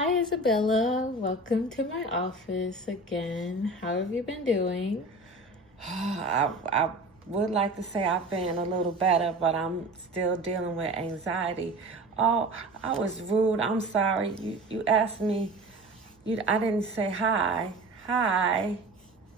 Hi, Isabella. Welcome to my office again. How have you been doing? I would like to say I've been a little better, but I'm still dealing with anxiety. Oh, I was rude. I'm sorry. You asked me. I didn't say hi. Hi.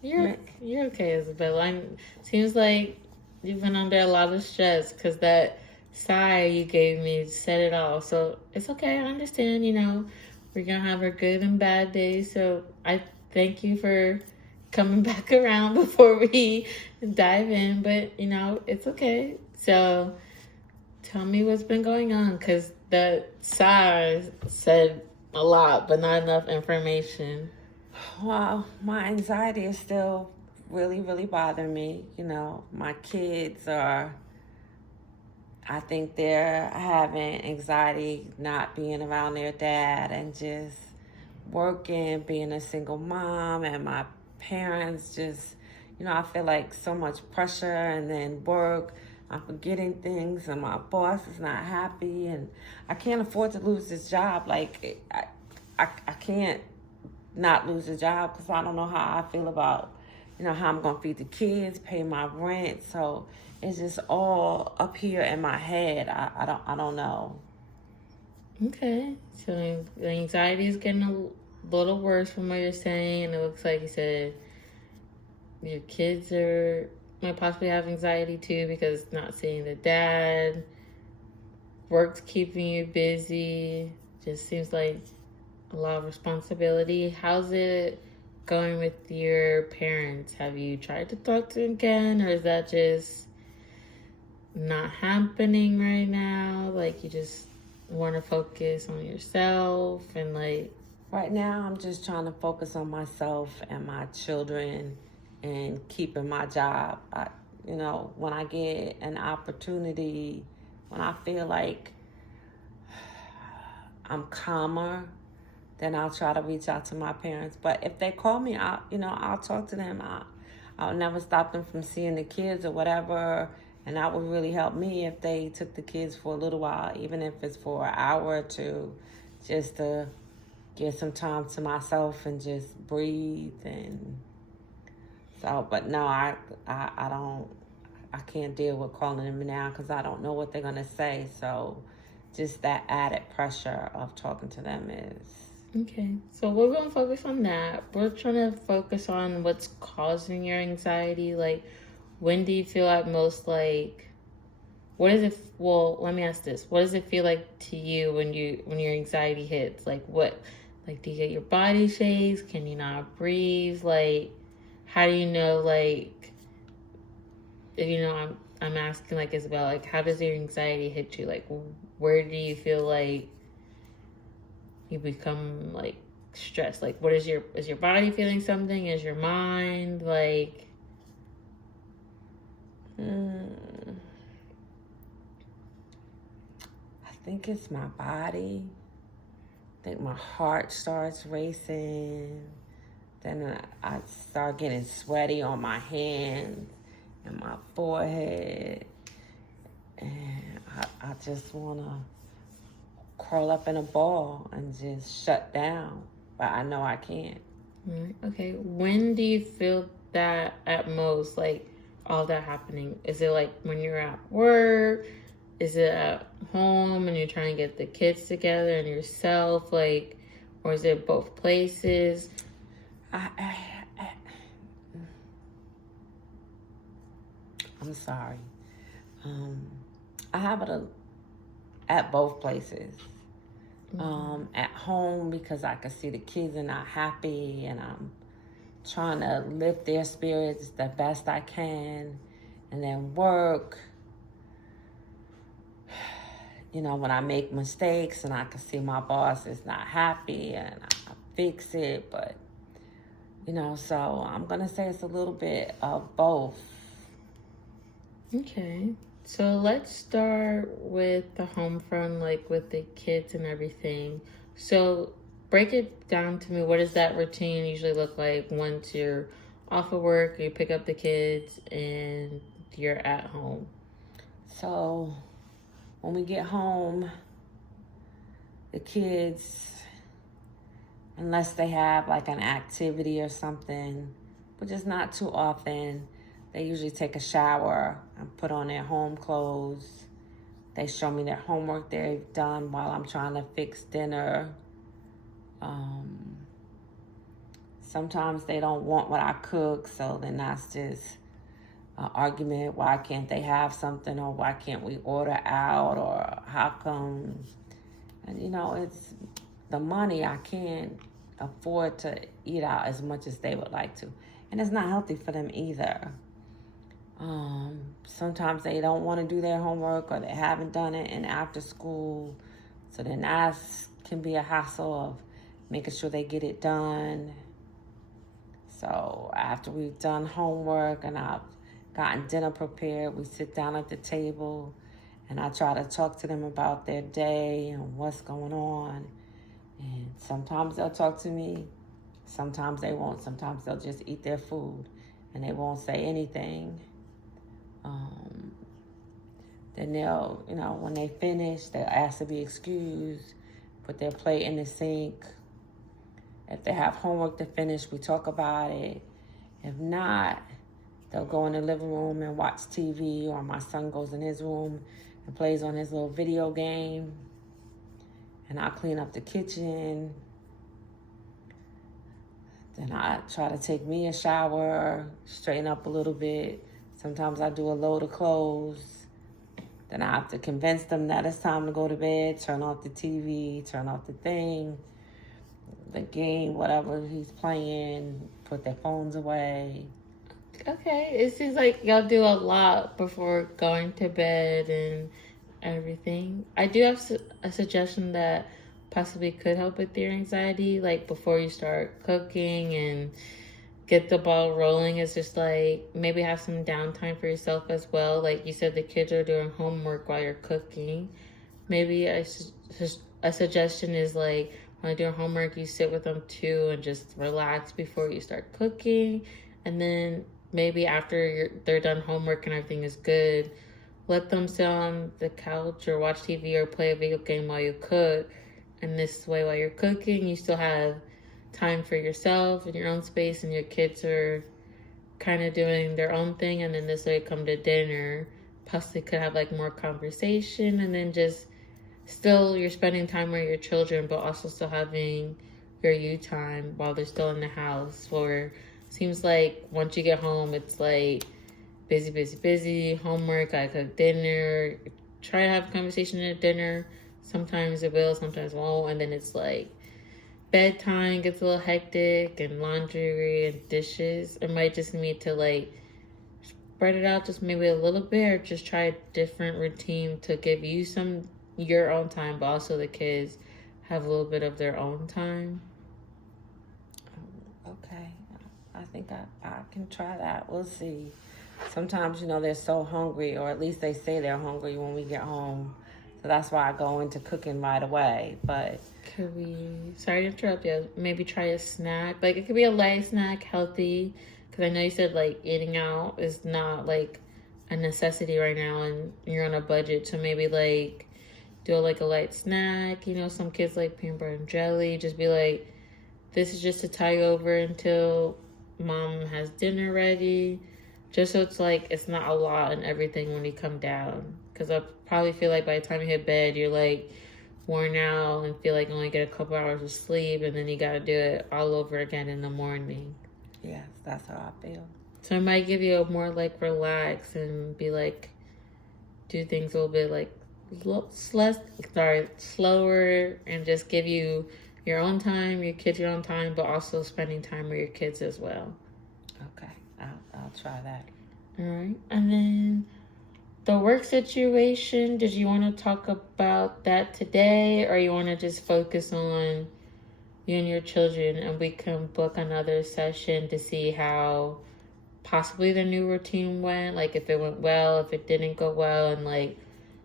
You're you're okay, Isabella. Seems like you've been under a lot of stress because that sigh you gave me set it off. So it's okay. I understand. We're gonna have our good and bad days. So I thank you for coming back around before we dive in. But it's okay. So tell me what's been going on because the sigh said a lot, but not enough information. Well, my anxiety is still really, really bothering me. My kids are, I think they're having anxiety not being around their dad and just working, being a single mom, and my parents just, I feel like so much pressure and then work. I'm forgetting things, and my boss is not happy, and I can't afford to lose this job. Like, I can't not lose a job because I don't know how I feel about, how I'm going to feed the kids, pay my rent. So it's just all up here in my head. I don't know. Okay, so the anxiety is getting a little worse from what you're saying, and it looks like you said your kids are might possibly have anxiety too because not seeing the dad, work's keeping you busy. Just seems like a lot of responsibility. How's it going with your parents? Have you tried to talk to them again, or is that just not happening right now? Like you just want to focus on yourself and like. Right now, I'm just trying to focus on myself and my children and keeping my job. When I get an opportunity, when I feel like I'm calmer, then I'll try to reach out to my parents. But if they call me, I'll talk to them. I'll never stop them from seeing the kids or whatever. And that would really help me if they took the kids for a little while, even if it's for an hour or two, just to get some time to myself and just breathe. And so, but no, I don't, I can't deal with calling them now because I don't know what they're going to say. So just that added pressure of talking to them is. Okay, so we're going to focus on that. We're trying to focus on what's causing your anxiety. Like, when do you feel at most like? What is it? Well, let me ask this: what does it feel like to you when your anxiety hits? Like, what? Like, do you get your body shakes? Can you not breathe? Like, how do you know? Like, if I'm asking like Isabel. Like, how does your anxiety hit you? Like, where do you feel like you become like stressed? Like what is your body feeling something? Is your mind like Hmm, I think it's my body. I think my heart starts racing. Then I start getting sweaty on my hands and my forehead. And I just want to curl up in a ball and just shut down. But I know I can't. okay, when do you feel that at most, like all that happening? Is it like when you're at work? Is it at home and you're trying to get the kids together and yourself, like, or is it both places? I, I, I, I'm sorry. Um, I have it at both places. Mm-hmm. At home because I can see the kids are not happy and I'm trying to lift their spirits the best I can. And then work, when I make mistakes and I can see my boss is not happy and I fix it. But, so I'm going to say it's a little bit of both. Okay. So let's start with the home front, like with the kids and everything. So break it down to me. What does that routine usually look like once you're off of work, you pick up the kids, and you're at home? So when we get home, the kids unless they have like an activity or something, which is not too often. They usually take a shower and put on their home clothes. They show me their homework they've done while I'm trying to fix dinner. Sometimes they don't want what I cook, so then that's just an argument. Why can't they have something, or why can't we order out, or how come? And it's the money. I can't afford to eat out as much as they would like to, and it's not healthy for them either. Sometimes they don't want to do their homework, or they haven't done it in after school, so then that can be a hassle of making sure they get it done. So after we've done homework and I've gotten dinner prepared, we sit down at the table and I try to talk to them about their day and what's going on. And sometimes they'll talk to me, sometimes they won't. Sometimes they'll just eat their food and they won't say anything. Then they'll, when they finish, they'll ask to be excused, put their plate in the sink. If they have homework to finish, we talk about it. If not, they'll go in the living room and watch TV, or my son goes in his room and plays on his little video game. And I clean up the kitchen. Then I try to take me a shower, straighten up a little bit. Sometimes I do a load of clothes. Then I have to convince them that it's time to go to bed, turn off the TV, turn off the thing, the game, whatever he's playing, put their phones away. Okay, it seems like y'all do a lot before going to bed and everything. I do have a suggestion that possibly could help with your anxiety, like before you start cooking and get the ball rolling. Is just like maybe have some downtime for yourself as well. Like you said, the kids are doing homework while you're cooking. Maybe a suggestion is like when you're doing homework, you sit with them too and just relax before you start cooking. And then maybe after they're done homework and everything is good, let them sit on the couch or watch TV or play a video game while you cook. And this way, while you're cooking, you still have time for yourself and your own space, and your kids are kind of doing their own thing. And then this way, come to dinner, possibly could have like more conversation, and then just still you're spending time with your children, but also still having your you time while they're still in the house. Or seems like once you get home, it's like busy, homework, I cook dinner, try to have a conversation at dinner. Sometimes it will, sometimes it won't. And then it's like bedtime gets a little hectic, and laundry and dishes. It might just need to like spread it out just maybe a little bit, or just try a different routine to give you some your own time, but also the kids have a little bit of their own time. Okay, I think I can try that. We'll see. Sometimes, they're so hungry, or at least they say they're hungry when we get home. So that's why I go into cooking right away. But could we, sorry to interrupt you, maybe try a snack? Like it could be a light snack, healthy, because I know you said like eating out is not like a necessity right now and you're on a budget. So maybe like do like a light snack. Some kids like peanut butter and jelly. Just be like, this is just to tie you over until mom has dinner ready. Just so it's like, it's not a lot and everything when you come down. Because I probably feel like by the time you hit bed, you're like worn out and feel like you only get a couple hours of sleep. And then you got to do it all over again in the morning. yes, that's how I feel. So it might give you a more like relax and be like, do things a little bit like slower, and just give you your own time, your kids your own time, but also spending time with your kids as well. Okay, I'll try that. All right. And then the work situation, did you want to talk about that today, or you want to just focus on you and your children, and we can book another session to see how possibly the new routine went, like if it went well, if it didn't go well, and like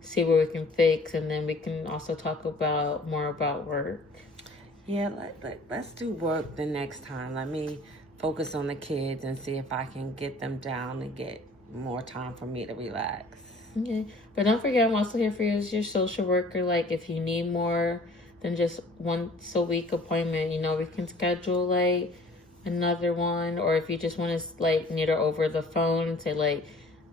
see what we can fix, and then we can also talk about more about work. Yeah, let's do work the next time. Let me focus on the kids and see if I can get them down and get more time for me to relax. Okay. But don't forget, I'm also here for you as your social worker. Like if you need more than just once a week appointment. You know, we can schedule like another one, or if you just want to like meet her over the phone and say like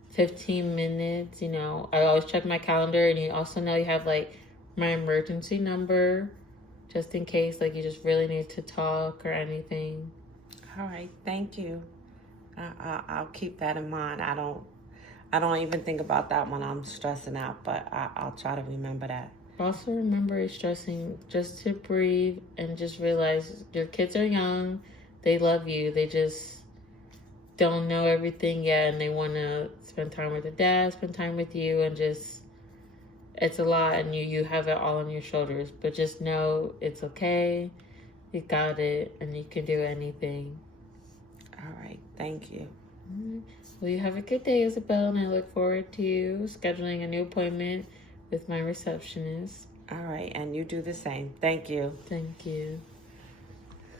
15 minutes. You know, I always check my calendar, and you also know you have like my emergency number just in case like you just really need to talk or anything. All right, thank you. I'll keep that in mind. I don't even think about that when I'm stressing out, but I'll try to remember that. Also, remember stressing just to breathe and just realize your kids are young. They love you. They just don't know everything yet, and they want to spend time with the dad, spend time with you, and just it's a lot, and you have it all on your shoulders. But just know it's okay. You got it, and you can do anything. All right, thank you. Well, you have a good day, Isabel, and I look forward to scheduling a new appointment with my receptionist. All right, and you do the same. Thank you. Thank you.